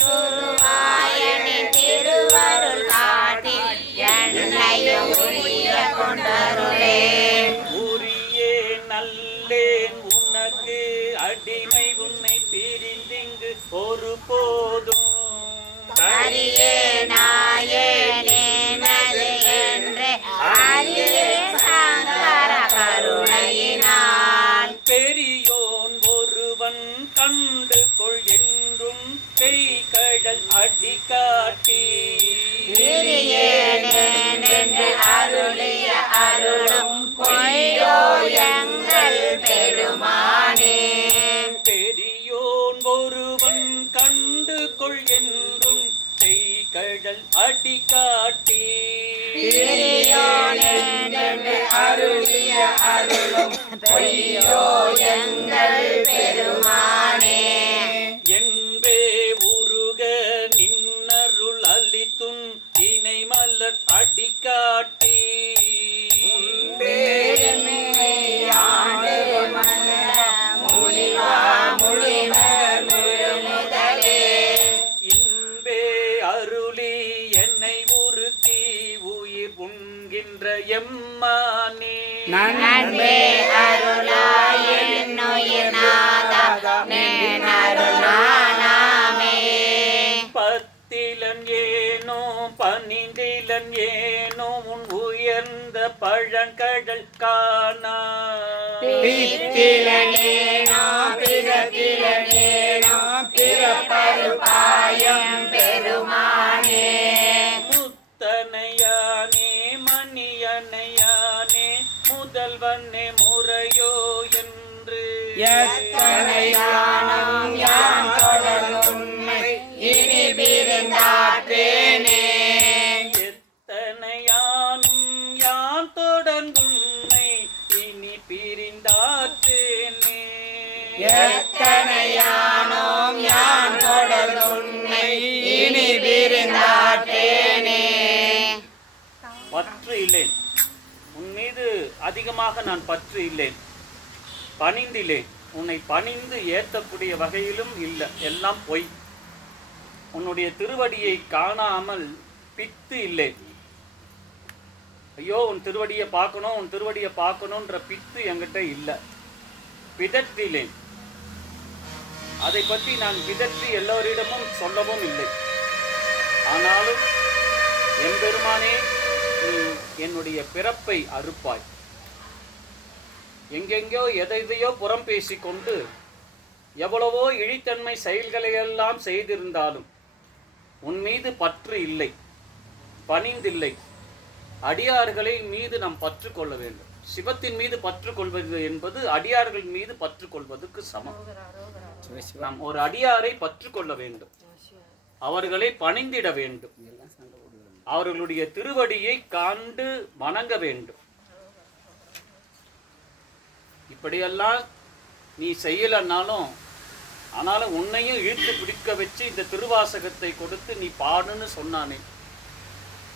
ஓருருவாயனின் திருவருள் காட்டி என்னையும் உரிய கொண்டருளே. உரியே நல்லேன் உனக்கு அடிமை உன்னை பிரிந்திங்கு ஒரு போதும். அரியே அருளிய அருளும் பொய்யோ எங்கள் பெருமானே. பெரியோன் ஒருவன் கண்டு கொள் என்றும் பெய்கடல் அடி காட்டி அருளிய அருளும் பொய்யோ நன்பே அருளாய் என்னுயிர் நாதா அருளானாமே. பத்திலன் ஏனோ பனிந்திலன் ஏனோ உன் உயர்ந்த பழங்கடல் காணா. பித்திலனேனோ பிறப்பிலனேனோ பிறப்பரு முதல்வனே முறையோ என்று. எத்தனையானம் யான் தொடர்ந்துண்மை இனி பிரிந்தாற்றேனே எத்தனையானும் யான் தொடர்ந்துன்னை இனி பிரிந்தாற்றேனே எத்தனையானோம் யான் தொடர்ந்துண்மை இனி பிரிந்தாற்றேனே பற்று இல்லேன். அதிகமாக நான் பற்று இல்லேன். பணிந்திலேன். உன்னை பணிந்து ஏற்றக்கூடிய வகையிலும் இல்லை. எல்லாம் பொய். உன்னுடைய திருவடியை காணாமல் பித்து இல்லை ஐயோ உன் திருவடியை பார்க்கணும் உன் திருவடியை பார்க்கணுன்ற பித்து என்கிட்ட இல்லை. பிதற்றிலேன். அதை பற்றி நான் பிதற்றி எல்லோரிடமும் சொல்லவும் இல்லை. ஆனாலும் எம்பெருமானே நீ என்னுடைய பிறப்பை அறுப்பாய். எங்கெங்கோ எதையோ புறம் பேசிக்கொண்டு எவ்வளவோ இழித்தன்மை செயல்களையெல்லாம் செய்திருந்தாலும் உன் மீது பற்று இல்லை பணிந்தில்லை. அடியார்களை மீது நாம் பற்று கொள்ள வேண்டும். சிவத்தின் மீது பற்று கொள்வது என்பது அடியார்கள் மீது பற்று கொள்வதற்கு சமம். நாம் ஒரு அடியாரை பற்று கொள்ள வேண்டும். அவர்களை பணிந்திட வேண்டும். அவர்களுடைய திருவடியை காண்டு வணங்க வேண்டும். இப்படியெல்லாம் நீ செய்யலைன்னாலும் ஆனாலும் உன்னையும் இழுத்து பிடிக்க வச்சு இந்த திருவாசகத்தை கொடுத்து நீ பாடுன்னு சொன்னானே.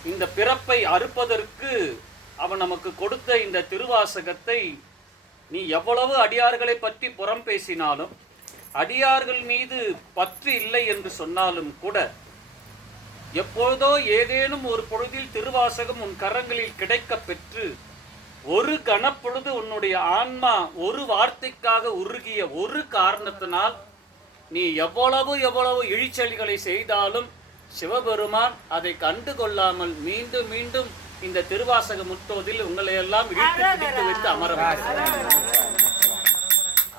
இந்த பிறப்பை அறுப்பதற்கு அவன் நமக்கு கொடுத்த இந்த திருவாசகத்தை நீ எவ்வளவு அடியார்களை பற்றி புறம் பேசினாலும் அடியார்கள் மீது பற்று இல்லை என்று சொன்னாலும் கூட எப்பொழுதோ ஏதேனும் ஒரு பொழுதில் திருவாசகம் உன் கரங்களில் கிடைக்கப் பெற்று ஒரு கணப்பொழுது உன்னுடைய ஆன்மா ஒரு வார்த்தைக்காக உருகிய ஒரு காரணத்தினால் நீ எவ்வளவு எவ்வளவு இழிச்செல்களை செய்தாலும் சிவபெருமான் அதை கண்டு கொள்ளாமல் மீண்டும் மீண்டும் இந்த திருவாசக முற்றோதில் உங்களை எல்லாம் இழுத்து பிடித்து வைத்து அமர.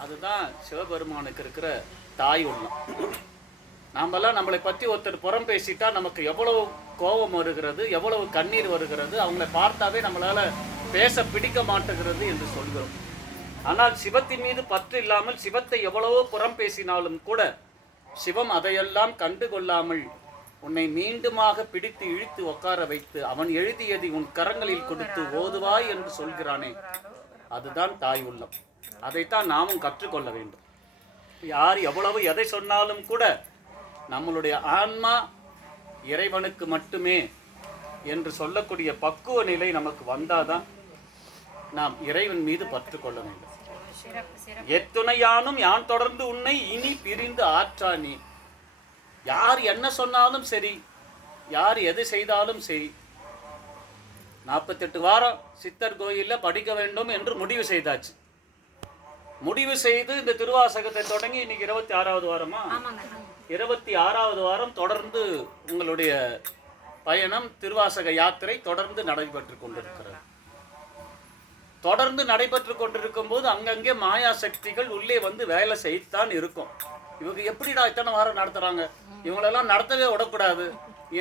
அதுதான் சிவபெருமானுக்கு இருக்கிற தாய் உள்ளம். நாமெல்லாம் நம்மளை பற்றி ஒருத்தர் புறம் பேசிட்டா நமக்கு எவ்வளவு கோபம் வருகிறது எவ்வளவு கண்ணீர் வருகிறது அவங்கள பார்த்தாவே நம்மளால் பேச பிடிக்க மாட்டேங்கிறது என்று சொல்கிறோம். ஆனால் சிவத்தின் மீது பற்று இல்லாமல் சிவத்தை எவ்வளவோ புறம் பேசினாலும் கூட சிவம் அதையெல்லாம் கண்டு கொள்ளாமல் உன்னை மீண்டுமாக பிடித்து இழுத்து உட்கார வைத்து அவன் எழுதியதை உன் கரங்களில் கொடுத்து ஓதுவாய் என்று சொல்கிறானே. அதுதான் தாய் உள்ளம். அதைத்தான் நாமும் கற்றுக்கொள்ள வேண்டும். யார் எவ்வளவு எதை சொன்னாலும் கூட நம்மளுடைய ஆன்மா இறைவனுக்கு மட்டுமே என்று சொல்லக்கூடிய பக்குவ நிலை நமக்கு வந்தாதான் நாம் இறைவன் மீது பற்று கொள்ள வேண்டும். எத்துணையானும் யான் தொடர்ந்து உன்னை இனி பிரிந்து ஆற்றானே யார் என்ன சொன்னாலும் சரி யார் எது செய்தாலும் சரி நாற்பத்தெட்டு வாரம் சித்தர் கோயிலில் படிக்க வேண்டும் என்று முடிவு செய்தாச்சு. முடிவு செய்து இந்த திருவாசகத்தை தொடங்கி இன்னைக்கு இருபத்தி ஆறாவது வாரமா? இருபத்தி ஆறாவது வாரம் தொடர்ந்து உங்களுடைய பயணம் திருவாசக யாத்திரை தொடர்ந்து நடைபெற்று கொண்டிருக்கிறது. தொடர்ந்து நடைபெற்று கொண்டிருக்கும் போது அங்கங்கே மாயா சக்திகள் உள்ளே வந்து வேலை செய்துதான் இருக்கும். இவங்க எப்படிடா இத்தனை வாரம் நடத்துறாங்க? இவங்களெல்லாம் நடத்தவே விடக்கூடாது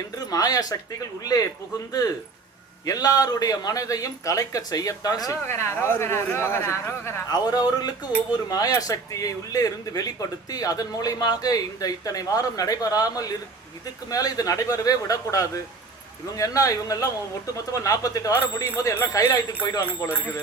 என்று மாயா சக்திகள் உள்ளே புகுந்து எல்லாருடைய மனதையும் கலைக்க செய்யத்தான் அவரவர்களுக்கு ஒவ்வொரு மாயா சக்தியை உள்ளே இருந்து வெளிப்படுத்தி அதன் மூலியமாக இந்த இத்தனை வாரம் நடைபெறாமல் இதுக்கு மேல இது நடைபெறவே விடக்கூடாது. இவங்க என்ன இவங்க எல்லாம் ஒட்டு மொத்தமா நாற்பத்தெட்டு வாரம் முடியும் போது எல்லாம் கைலாயத்துக்கு போயிடுவாங்க போல இருக்குது.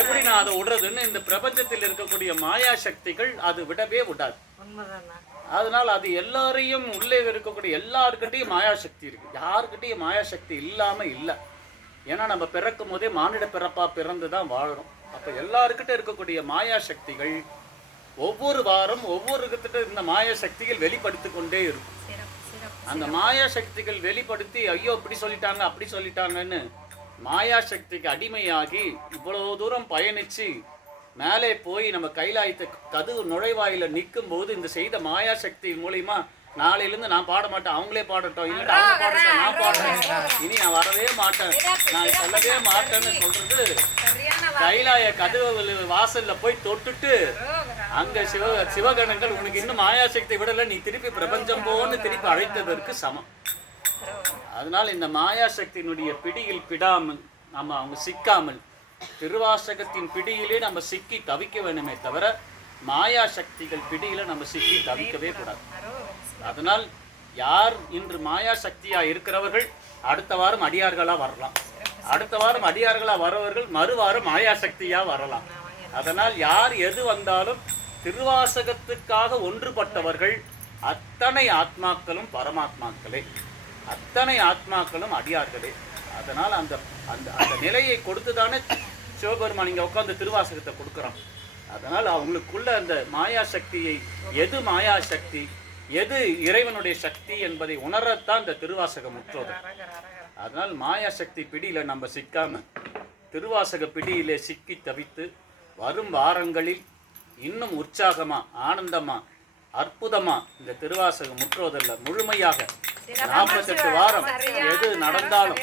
எப்படி நான் அதை விடுறதுன்னு இந்த பிரபஞ்சத்தில் இருக்கக்கூடிய மாயா சக்திகள் அது விடவே விடாது. உண்மைதானா? அதனால் அது எல்லாரையும் உள்ளே இருக்கக்கூடிய எல்லாருக்கிட்டையும் மாயாசக்தி இருக்கு. யாருக்கிட்டையும் மாயாசக்தி இல்லாம இல்லை. ஏன்னா நம்ம பிறக்கும் போதே மானிட பிறப்பா பிறந்து தான் வாழுறோம். அப்ப எல்லாருக்கிட்ட இருக்கக்கூடிய மாயாசக்திகள் ஒவ்வொரு வாரம் ஒவ்வொரு கிட்ட இந்த மாயாசக்திகள் வெளிப்படுத்தி கொண்டே இருக்கும். அந்த மாயாசக்திகள் வெளிப்படுத்தி ஐயோ இப்படி சொல்லிட்டாங்க அப்படி சொல்லிட்டாங்கன்னு மாயாசக்திக்கு அடிமையாகி இவ்வளவு தூரம் பயணிச்சு மேலே போய் நம்ம கைலாயத்து கதவு நுழைவாயில நிற்கும் போது இந்த செய்த மாயாசக்தி மூலியமா நாளையிலிருந்து நான் பாட மாட்டேன் அவங்களே பாடட்டும். இல்லை அவங்க பாடட்டும் நான் பாடுறேன். இனி நான் வரவே மாட்டேன். நான் சொல்லவே மாட்டேன்னு சொல்றது கைலாய கதவு வாசல்ல போய் தொட்டுட்டு அங்க சிவ சிவகணங்கள் உனக்கு இன்னும் மாயாசக்தி விடல நீ திருப்பி பிரபஞ்சம் போன்னு திருப்பி அழைத்ததற்கு சமம். அதனால் இந்த மாயாசக்தியினுடைய பிடியில் பிடாமல் நம்ம அவங்க சிக்காமல் திருவாசகத்தின் பிடியிலே நம்ம சிக்கி தவிக்க வேணுமே தவிர மாயா சக்திகள் பிடியில நம்ம சிக்கி தவிக்கவே கூடாது. அதனால் யார் இன்று மாயா சக்தியா இருக்கிறவர்கள் அடுத்த வாரம் அடியார்களா வரலாம். அடுத்த வாரம் அடியார்களா வரவர்கள் மறுவாரம் மாயா சக்தியா வரலாம். அதனால் யார் எது வந்தாலும் திருவாசகத்துக்காக ஒன்றுபட்டவர்கள் அத்தனை ஆத்மாக்களும் பரமாத்மாக்களே. அத்தனை ஆத்மாக்களும் அடியார்களே. அதனால் அந்த அந்த அந்த நிலையை கொடுத்து தானே சிவபெருமான் இங்கே உட்காந்து திருவாசகத்தை கொடுக்குறான். அதனால் அவங்களுக்குள்ள அந்த மாயா சக்தியை எது மாயா சக்தி எது இறைவனுடைய சக்தி என்பதை உணரத்தான் இந்த திருவாசகம் முற்றோது. அதனால் மாயா சக்தி பிடியில் நம்ம சிக்காம திருவாசக பிடியிலே சிக்கி தவித்து வரும் வாரங்களில் இன்னும் உற்சாகமா ஆனந்தமாக அற்புதமாக இந்த திருவாசகம் முற்றோதல்ல முழுமையாக நாற்பத்தெட்டு வாரம் எது நடந்தாலும்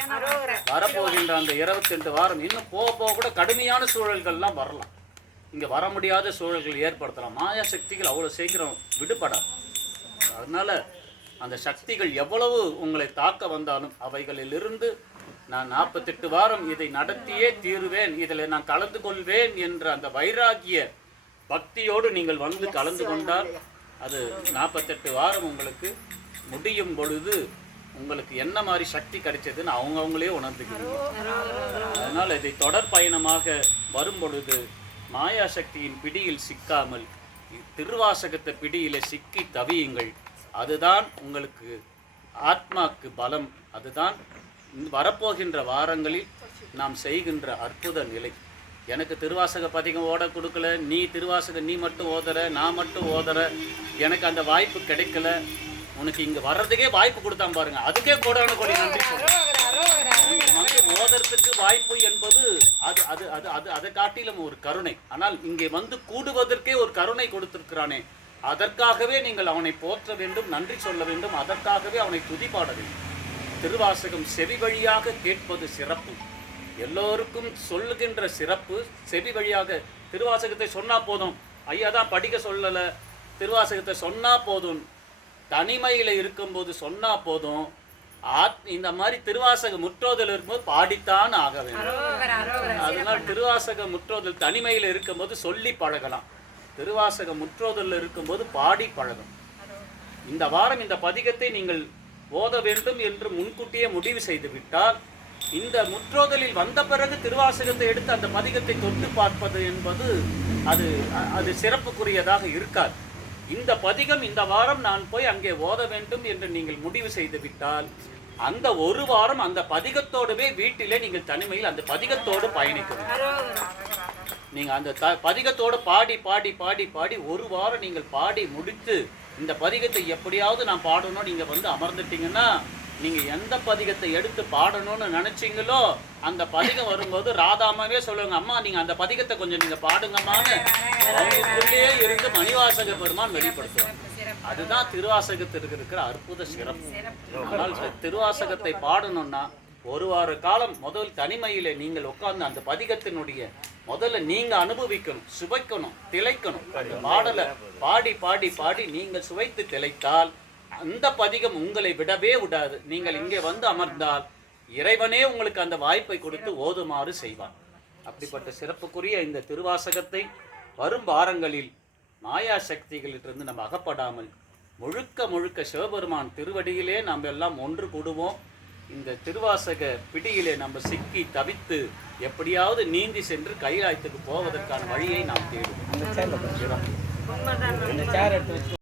வரப்போகின்ற அந்த இருபத்தெட்டு வாரம் இன்னும் போக போக கூட கடுமையான சூழல்கள்லாம் வரலாம். இங்கே வர முடியாத சூழல்கள் ஏற்படுத்தலாம். மாயா சக்திகள் அவ்வளோ சீக்கிரம் விடுபடாது. அதனால் அந்த சக்திகள் எவ்வளவு உங்களை தாக்க வந்தாலும் அவைகளிலிருந்து நான் நாற்பத்தெட்டு வாரம் இதை நடத்தியே தீருவேன். இதில் நான் கலந்து கொள்வேன் என்ற அந்த வைராகிய பக்தியோடு நீங்கள் வந்து கலந்து கொண்டால் அது நாற்பத்தெட்டு வாரம் உங்களுக்கு முடியும் பொழுது உங்களுக்கு என்ன மாதிரி சக்தி கிடைச்சதுன்னு அவங்கவுங்களே உணர்ந்துக்கிறீங்க. அதனால் இதை தொடர் பயணமாக வரும் பொழுது மாயா சக்தியின் பிடியில் சிக்காமல் திருவாசகத்தை பிடியில சிக்கி தவியுங்கள். அதுதான் உங்களுக்கு ஆத்மாக்கு பலம். அதுதான் வரப்போகின்ற வாரங்களில் நாம் செய்கின்ற அற்புத நிலை. எனக்கு திருவாசக பதிகம் ஓட கொடுக்கல நீ திருவாசக நீ மட்டும் ஓதற நான் மட்டும் ஓதற எனக்கு அந்த வாய்ப்பு கிடைக்கல. உனக்கு இங்க வர்றதுக்கே வாய்ப்பு கொடுத்தான் பாருங்க. அதுக்கே கோடான கோடி நன்றி வந்து ஓதறதுக்கு வாய்ப்பு என்பது அது அது அது அது அதை காட்டிலும் ஒரு கருணை. ஆனால் இங்கே வந்து கூடுவதற்கே ஒரு கருணை கொடுத்திருக்கிறானே. அதற்காகவே நீங்கள் அவனை போற்ற வேண்டும் நன்றி சொல்ல வேண்டும். அதற்காகவே அவனை துதிப்பாட வேண்டும். திருவாசகம் செவி வழியாக கேட்பது சிறப்பு. எல்லோருக்கும் சொல்லுகின்ற சிறப்பு செவி வழியாக. திருவாசகத்தை சொன்னா போதும். ஐயா தான் படிக்க சொல்லல. திருவாசகத்தை சொன்னா போதும். தனிமையில இருக்கும்போது சொன்னா போதும். ஆத் இந்த மாதிரி திருவாசக முற்றோதல் இருக்கும்போது பாடித்தான் ஆக வேண்டும். அதனால் திருவாசக முற்றோதல் தனிமையில் இருக்கும்போது சொல்லி பழகலாம். திருவாசக முற்றோதல் இருக்கும்போது பாடி பழகும். இந்த வாரம் இந்த பதிகத்தை நீங்கள் ஓத வேண்டும் என்று முன்கூட்டியே முடிவு செய்து விட்டால் இந்த முற்றோதலில் வந்த பிறகு திருவாசகத்தை எடுத்து அந்த பதிகத்தை தொட்டு பார்ப்பது என்பது அது அது சிறப்புக்குரியதாக இருக்காது. இந்த பதிகம் இந்த வாரம் நான் போய் அங்கே ஓத வேண்டும் என்று நீங்கள் முடிவு செய்து விட்டால் அந்த ஒரு வாரம் அந்த பதிகத்தோடவே வீட்டிலே நீங்கள் தனிமையில் அந்த பதிகத்தோடு பயணிக்க நீங்க அந்த த பதிகத்தோடு பாடி பாடி பாடி பாடி ஒரு வாரம் நீங்கள் பாடி முடித்து இந்த பதிகத்தை எப்படியாவது நான் பாடணும் நீங்க வந்து அமர்ந்துட்டீங்கன்னா நீங்க எந்த பதிகத்தை எடுத்து பாடணும்னு நினைச்சீங்களோ அந்த பதிகம் வரும்போது ராதாமாவே சொல்லுவாங்க அம்மா நீங்க அந்த பதிகத்தை கொஞ்சம் நீங்க பாடுங்கம்மான்னு. அவங்களுக்குள்ளேயே இருந்து மணிவாசக பெருமான் வெளிப்படுத்துவாங்க அதுதான் திருவாசகத்திற்கு இருக்கிற அற்புத சிறப்பு. ஆனால் திருவாசகத்தை பாடணும்னா ஒரு வார காலம் முதல் தனிமையில நீங்கள் உட்கார்ந்து அந்த பதிகத்தினுடைய முதல்ல நீங்க அனுபவிக்கணும் சுவைக்கணும் திளைக்கணும். அந்த பாடலை பாடி பாடி பாடி நீங்கள் சுவைத்து திளைத்தால் அந்த பதிகம் உங்களை விடவே விடாது. நீங்கள் இங்கே வந்து அமர்ந்தால் இறைவனே உங்களுக்கு அந்த வாய்ப்பை கொடுத்து ஓதுமாறு செய்வான் அப்படிப்பட்ட சிறப்புக்குரிய இந்த திருவாசகத்தை வரும் வாரங்களில் மாயா சக்திகளிலிருந்து நம்ம அகப்படாமல் முழுக்க முழுக்க சிவபெருமான் திருவடியிலே நாம் எல்லாம் ஒன்று கூடுவோம். இந்த திருவாசக பிடியிலே நம்ம சிக்கி தவித்து எப்படியாவது நீந்தி சென்று கைலாயத்துக்கு போவதற்கான வழியை நாம் தேடுவோம்.